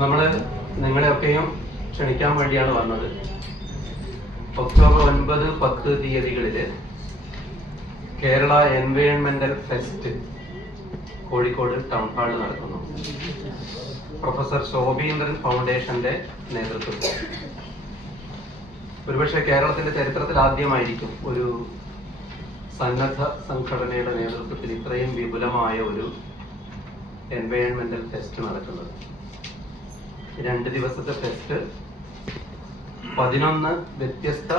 നമ്മൾ നിങ്ങളെയൊക്കെയും ക്ഷണിക്കാൻ വേണ്ടിയാണ് വന്നത്. ഒക്ടോബർ 9, 10 തീയതികളിൽ കേരള എൻവയോൺമെന്റൽ ഫെസ്റ്റ് കോഴിക്കോട് ടൗൺ ഹാളിൽ നടക്കുന്നു. പ്രൊഫസർ ശോഭീന്ദ്രൻ ഫൗണ്ടേഷന്റെ നേതൃത്വത്തിൽ. ഒരുപക്ഷെ കേരളത്തിന്റെ ചരിത്രത്തിൽ ആദ്യമായിരിക്കും ഒരു സന്നദ്ധ സംഘടനയുടെ നേതൃത്വത്തിൽ ഇത്രയും വിപുലമായ ഒരു എൻവയോൺമെന്റൽ ഫെസ്റ്റ് നടക്കുന്നത്. 2 ദിവസത്തെ ഫെസ്റ്റ് 11 വ്യത്യസ്ത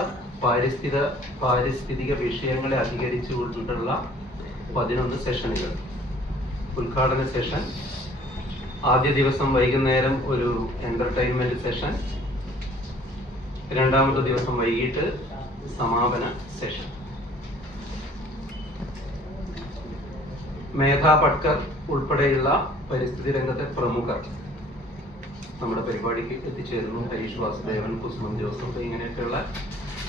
പാരിസ്ഥിതിക വിഷയങ്ങളെ അധികരിച്ചുകൊണ്ടുള്ള 11 സെഷനുകൾ. ഉദ്ഘാടന സെഷൻ, ആദ്യ ദിവസം വൈകുന്നേരം ഒരു എന്റർടൈൻമെന്റ് സെഷൻ, 2ാമത്തെ ദിവസം വൈകിട്ട് സമാപന സെഷൻ. മേധാ പട്കർ ഉൾപ്പെടെയുള്ള പരിസ്ഥിതി രംഗത്തെ പ്രമുഖർ നമ്മുടെ പരിപാടിക്ക് എത്തിച്ചേരുന്നു. ഹരീഷ് വാസുദേവൻ, കുസുമം ജോസഫ്, ഇങ്ങനെയൊക്കെയുള്ള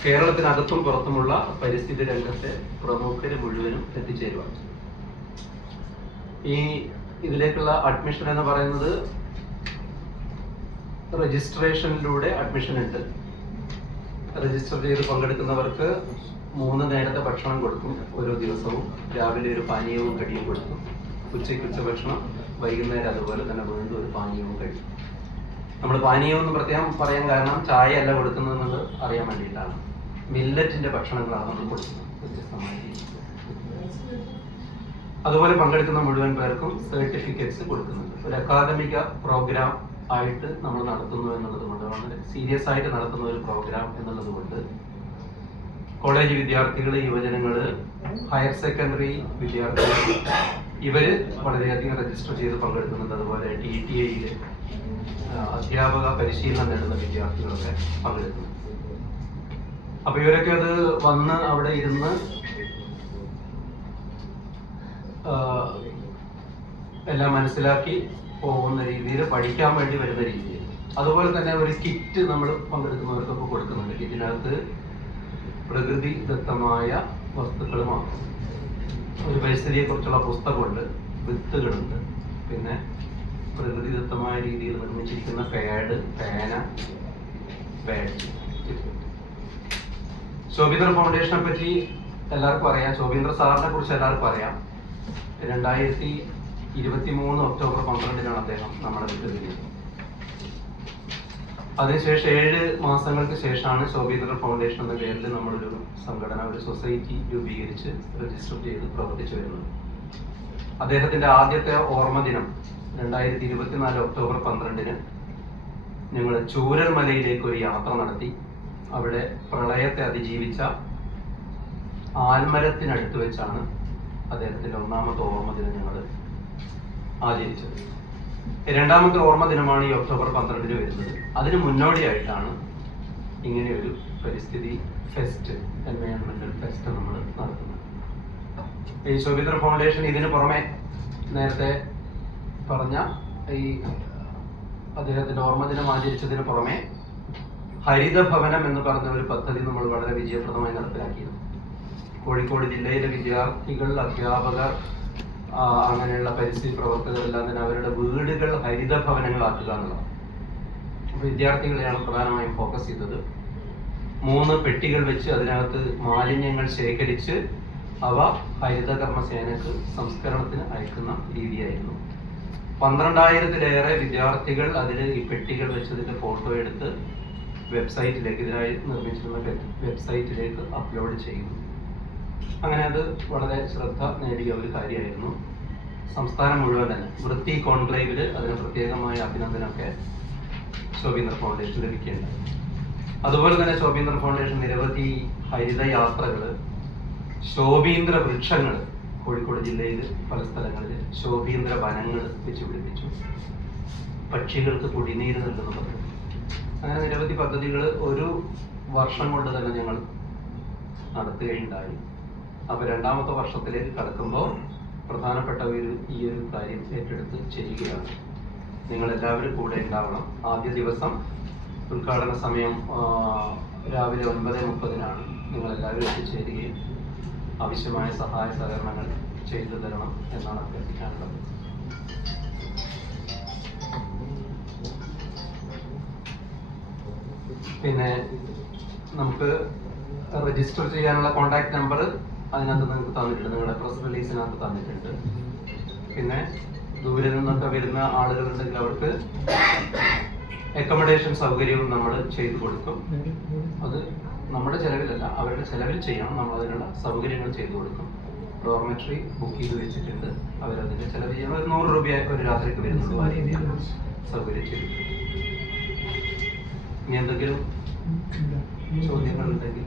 കേരളത്തിനകത്തും പുറത്തുമുള്ള പരിസ്ഥിതി രംഗത്തെ പ്രമുഖര് മുഴുവനും എത്തിച്ചേരുക. ഇതിലേക്കുള്ള അഡ്മിഷൻ എന്ന് പറയുന്നത് രജിസ്ട്രേഷനിലൂടെ അഡ്മിഷൻ ഉണ്ട്. രജിസ്റ്റർ ചെയ്ത് പങ്കെടുക്കുന്നവർക്ക് 3 നേരത്തെ ഭക്ഷണം കൊടുക്കും. ഓരോ ദിവസവും രാവിലെ ഒരു പാനീയവും കടിയും കൊടുക്കും. ഉച്ചയ്ക്ക് ഉച്ചഭക്ഷണം, വൈകുന്നേരം അതുപോലെ തന്നെ വീണ്ടും ഒരു പാനീയവും കഴിയും. നമ്മൾ പാനീയം എന്ന് പ്രത്യേകം പറയാൻ കാരണം ചായ അല്ല കൊടുക്കുന്നത് എന്നുള്ളത് അറിയാൻ വേണ്ടിയിട്ടാണ്. മില്ലറ്റിന്റെ ഭക്ഷണങ്ങളാണ് നമ്മൾ കൊടുക്കുന്നത് വ്യത്യസ്തമായ രീതിയിൽ. അതുപോലെ പങ്കെടുക്കുന്ന മുഴുവൻ പേർക്കും സർട്ടിഫിക്കറ്റ്സ് കൊടുക്കുന്നുണ്ട്. ഒരു അക്കാദമിക പ്രോഗ്രാം ആയിട്ട് നമ്മൾ നടത്തുന്നു എന്നുള്ളത് കൊണ്ട്, വളരെ സീരിയസ് ആയിട്ട് നടത്തുന്ന ഒരു പ്രോഗ്രാം എന്നുള്ളത് കൊണ്ട് കോളേജ് വിദ്യാർത്ഥികൾ, യുവജനങ്ങള്, ഹയർ സെക്കൻഡറി വിദ്യാർത്ഥികൾ ഇവര് വളരെയധികം രജിസ്റ്റർ ചെയ്ത് പങ്കെടുക്കുന്നുണ്ട്. അതുപോലെ TTIയില് അധ്യാപക പരിശീലനം നേടുന്ന വിദ്യാർത്ഥികളൊക്കെ പങ്കെടുക്കുന്നു. അപ്പൊ ഇവരൊക്കെ അത് വന്ന് അവിടെ ഇരുന്ന് എല്ലാം മനസ്സിലാക്കി പോകുന്ന രീതിയിൽ, പഠിക്കാൻ വേണ്ടി വരുന്ന രീതിയിൽ. അതുപോലെ തന്നെ ഒരു കിറ്റ് നമ്മൾ പങ്കെടുക്കുന്നവർക്കൊക്കെ കൊടുക്കുന്നുണ്ട്. കിറ്റിനകത്ത് പ്രകൃതിദത്തമായ വസ്തുക്കളുമാണ്. ഒരു പരിസ്ഥിതിയെ കുറിച്ചുള്ള പുസ്തകമുണ്ട്, വിത്തുകളുണ്ട്, പിന്നെ പ്രകൃതിദത്തമായ രീതിയിൽ നിർമ്മിച്ചിരിക്കുന്ന പാഡ്, പേന, ബാഡ്ജ്. ശോഭീന്ദ്ര ഫൗണ്ടേഷനെ പറ്റി എല്ലാവർക്കും അറിയാം. ശോഭീന്ദ്ര സാറിനെ കുറിച്ച് എല്ലാവർക്കും അറിയാം. 2023 ഒക്ടോബർ 12 അദ്ദേഹം നമ്മളെ വിട്ടുപിരിഞ്ഞത്. അതിനുശേഷം 7 മാസങ്ങൾക്ക് ശേഷമാണ് ശോഭീന്ദ്ര ഫൗണ്ടേഷൻ എന്ന പേരിൽ നമ്മളൊരു സംഘടന, ഒരു സൊസൈറ്റി രൂപീകരിച്ച് രജിസ്റ്റർ ചെയ്ത് പ്രവർത്തിച്ചു വരുന്നത്. അദ്ദേഹത്തിന്റെ ആദ്യത്തെ ഓർമ്മ ദിനം 2024 ഒക്ടോബർ 12 ഞങ്ങൾ ചൂരൽമലയിലേക്ക് ഒരു യാത്ര നടത്തി. അവിടെ പ്രളയത്തെ അതിജീവിച്ച ആൽമരത്തിനടുത്ത് വെച്ചാണ് അദ്ദേഹത്തിന്റെ 1ാമത്തെ ഓർമ്മ ദിനം ഞങ്ങൾ ആചരിച്ചത്. 2ാമത്തെ ഓർമ്മ ദിനമാണ് ഈ ഒക്ടോബർ 12 വരുന്നത്. അതിന് മുന്നോടിയായിട്ടാണ് ഇങ്ങനെയൊരു പരിസ്ഥിതി ഫെസ്റ്റ്, എൻവയോൺമെന്റൽ ഫെസ്റ്റ് നമ്മൾ നടത്തുന്നത്. ഈ ശോഭീന്ദ്ര ഫൗണ്ടേഷൻ ഇതിന് പുറമെ നേരത്തെ പറഞ്ഞ ഈ അദ്ദേഹത്തിന്റെ ഓർമ്മ ദിനം ആചരിച്ചതിന് പുറമെ ഹരിതഭവനം എന്ന് പറഞ്ഞ ഒരു പദ്ധതി നമ്മൾ വളരെ വിജയപ്രദമായി നടപ്പിലാക്കിയിരുന്നു. കോഴിക്കോട് ജില്ലയിലെ വിദ്യാർത്ഥികൾ, അധ്യാപകർ, അങ്ങനെയുള്ള പരിസ്ഥിതി പ്രവർത്തകരെല്ലാം തന്നെ അവരുടെ വീടുകൾ ഹരിതഭവനങ്ങളാക്കുക എന്നുള്ളതാണ്. വിദ്യാർത്ഥികളെയാണ് പ്രധാനമായും ഫോക്കസ് ചെയ്തത്. 3 പെട്ടികൾ വെച്ച് അതിനകത്ത് മാലിന്യങ്ങൾ ശേഖരിച്ച് അവ ഹരിതകർമ്മസേനക്ക് സംസ്കരണത്തിന് അയക്കുന്ന രീതിയായിരുന്നു. 12,000-ലേറെ വിദ്യാർത്ഥികൾ അതിൽ ഈ പെട്ടികൾ വെച്ചതിന്റെ ഫോട്ടോ എടുത്ത് വെബ്സൈറ്റിലേക്ക്, ഇതിനായി നിർമ്മിച്ചിരുന്ന വെബ്സൈറ്റിലേക്ക് അപ്ലോഡ് ചെയ്യുന്നു. അങ്ങനെ അത് വളരെ ശ്രദ്ധ നേടിയ ഒരു കാര്യമായിരുന്നു. സംസ്ഥാനം മുഴുവൻ തന്നെ വൃത്തി കോൺക്ലേവില് അതിന് പ്രത്യേകമായ അഭിനന്ദനമൊക്കെ ശോഭീന്ദ്ര ഫൗണ്ടേഷൻ ലഭിക്കേണ്ടത്. അതുപോലെ തന്നെ ശോഭീന്ദ്ര ഫൗണ്ടേഷൻ നിരവധി ഹരിത യാത്രകള്, ശോഭീന്ദ്ര വൃക്ഷങ്ങൾ കോഴിക്കോട് ജില്ലയിൽ പല സ്ഥലങ്ങളിൽ ശോഭീന്ദ്ര വനങ്ങൾ വെച്ചുപിടിപ്പിച്ചു. പക്ഷികൾക്ക് കുടിനീര് നൽകുന്ന പദ്ധതി, അങ്ങനെ നിരവധി പദ്ധതികൾ ഒരു വർഷം കൊണ്ട് തന്നെ ഞങ്ങൾ നടത്തുകയുണ്ടായി. അപ്പൊ 2ാമത്തെ വർഷത്തിലേക്ക് കടക്കുമ്പോൾ പ്രധാനപ്പെട്ട ഈ ഒരു കാര്യം ഏറ്റെടുത്ത് ചെയ്യുകയാണ്. നിങ്ങൾ എല്ലാവരും കൂടെ ഉണ്ടാവണം. ആദ്യ ദിവസം ഉദ്ഘാടന സമയം രാവിലെ 9:30 നിങ്ങൾ എല്ലാവരും എത്തിച്ചേരുകയും ആവശ്യമായ സഹായ സഹകരണങ്ങൾ ചെയ്തു തരണം എന്നാണ് അഭ്യർത്ഥിക്കാനുള്ളത്. പിന്നെ നമുക്ക് രജിസ്റ്റർ ചെയ്യാനുള്ള കോൺടാക്ട് നമ്പർ അതിനകത്ത് നിങ്ങൾക്ക് തന്നിട്ടുണ്ട്, നിങ്ങളുടെ പ്രസ് റിലീസിനകത്ത് തന്നിട്ടുണ്ട്. പിന്നെ ദൂരെ നിന്നൊക്കെ വരുന്ന ആളുകളുണ്ടെങ്കിൽ അവർക്ക് അക്കോമഡേഷൻ സൗകര്യവും നമ്മൾ ചെയ്തു കൊടുക്കും. അത് നമ്മുടെ ചെലവിലല്ല, അവരുടെ ചെലവിൽ ചെയ്യണം. നമ്മൾ അതിനുള്ള സൗകര്യങ്ങൾ ചെയ്തു കൊടുക്കും. ഡോർമെട്രി ബുക്ക് ചെയ്ത് വെച്ചിട്ടുണ്ട്, അവരതിന്റെ ചെലവ് ചെയ്യണം. ഒരു 100 രൂപ ഒരു രാത്രിക്ക് വരുന്നുള്ളൂ. ആ രീതിയാണ് സൗകര്യം ചെയ്തിട്ടുണ്ട്. ഇനി എന്തെങ്കിലും ചോദ്യങ്ങൾ ഉണ്ടെങ്കിൽ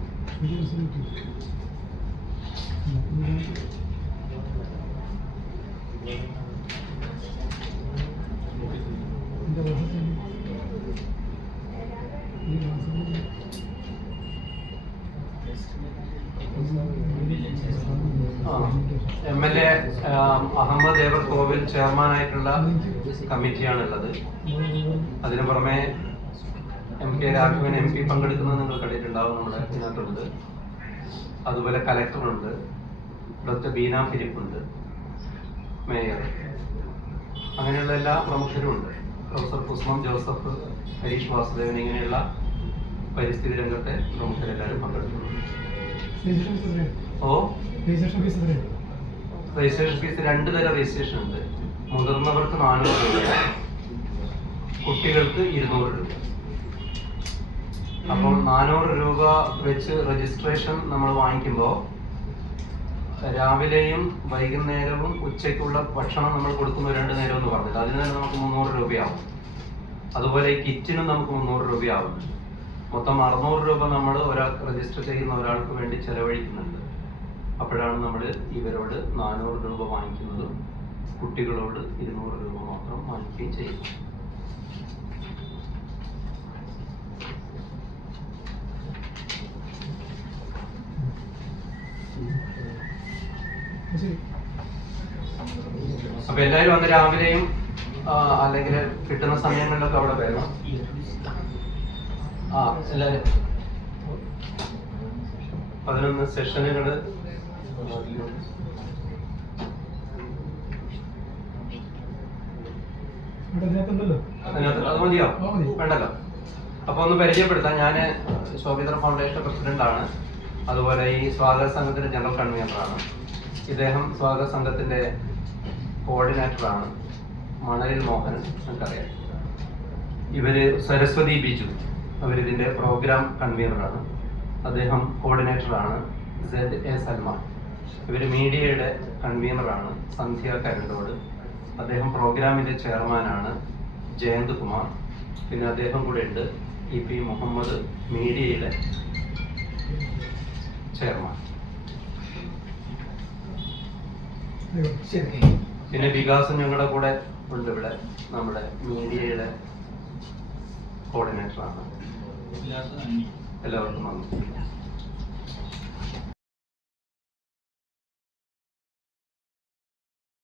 MLA അഹമ്മദ് ദേവർ കോവിൽ ചെയർമാനായിട്ടുള്ള കമ്മിറ്റിയാണുള്ളത്. അതിനു പുറമെ MK രാഘവൻ MP പങ്കെടുക്കുന്നത് നിങ്ങൾ കണ്ടിട്ടുണ്ടാവും നമ്മുടെ ഇതിനകത്തുള്ളത്. അതുപോലെ കലക്ടറുണ്ട്, ഡോക്ടർ ബീന ഫിലിപ്പുണ്ട്, മേയർ, അങ്ങനെയുള്ള എല്ലാ പ്രമുഖരും ഉണ്ട്. പ്രൊഫസർ കുസ്മം ജോസഫ്, ഹരീഷ് വാസുദേവൻ, ഇങ്ങനെയുള്ള പരിസ്ഥിതി രംഗത്തെ പ്രമുഖരെല്ലാവരും പങ്കെടുക്കുന്നുണ്ട്. രജിസ്ട്രേഷൻ ഫീസ് 2 തരം രജിസ്ട്രേഷൻ ഉണ്ട്. മുതിർന്നവർക്ക് 400 രൂപ, കുട്ടികൾക്ക് 200 രൂപ. അപ്പം 400 രൂപ വെച്ച് രജിസ്ട്രേഷൻ നമ്മൾ വാങ്ങിക്കുമ്പോൾ രാവിലെയും വൈകുന്നേരവും ഉച്ചയ്ക്കുള്ള ഭക്ഷണം നമ്മൾ കൊടുക്കുന്ന 2 നേരം എന്ന് പറഞ്ഞത്, അതിന് തന്നെ നമുക്ക് 300 രൂപയാവും. അതുപോലെ ഈ കിറ്റിനും നമുക്ക് 300 രൂപയാവും. മൊത്തം 600 രൂപ നമ്മൾ ഒരാൾക്ക് രജിസ്റ്റർ ചെയ്യുന്ന ഒരാൾക്ക് വേണ്ടി ചെലവഴിക്കുന്നുണ്ട്. അപ്പോഴാണ് നമ്മൾ ഇവരോട് 400 രൂപ വാങ്ങിക്കുന്നതും കുട്ടികളോട് 200 രൂപ മാത്രം വാങ്ങിക്കുകയും ചെയ്യും. അപ്പൊ എല്ലാവരും അന്ന് രാവിലെയും അല്ലെങ്കിൽ കിട്ടുന്ന സമയങ്ങളിലൊക്കെ അവിടെ വരണം. എല്ലാവരും 11 സെഷനുകള് അതിനകത്ത് അത് മതിയോ? വേണ്ടല്ലോ. അപ്പൊ ഒന്ന് പരിചയപ്പെടുത്താം. ഞാൻ ശോഭിത്ര ഫൗണ്ടേഷൻ പ്രസിഡന്റ് ആണ്. അതുപോലെ ഈ സ്വാഗത സംഘത്തിന്റെ ജനറൽ കൺവീനറാണ്. ഇദ്ദേഹം സ്വാഗത സംഘത്തിന്റെ കോർഡിനേറ്ററാണ്. മണലിൽ മോഹൻ, നമുക്കറിയാം. ഇവര് സരസ്വതി ബിജു, അവരിതിന്റെ പ്രോഗ്രാം കൺവീനറാണ്. അദ്ദേഹം കോർഡിനേറ്ററാണ്. ZA സൽമാൻ, ഇവര് മീഡിയയുടെ കൺവീനറാണ്. സന്ധ്യ കരണ്ടോട്, അദ്ദേഹം പ്രോഗ്രാമിന്റെ ചെയർമാനാണ്. ജയന്ത് കുമാർ, പിന്നെ അദ്ദേഹം കൂടെ ഉണ്ട് EP മുഹമ്മദ്, മീഡിയയിലെ ചെയർമാൻ. പിന്നെ വികാസം ഞങ്ങളുടെ കൂടെ ഉണ്ട് ഇവിടെ, നമ്മുടെ മീഡിയയുടെ കോർഡിനേറ്ററാണ്. എല്ലാവർക്കും നന്ദി.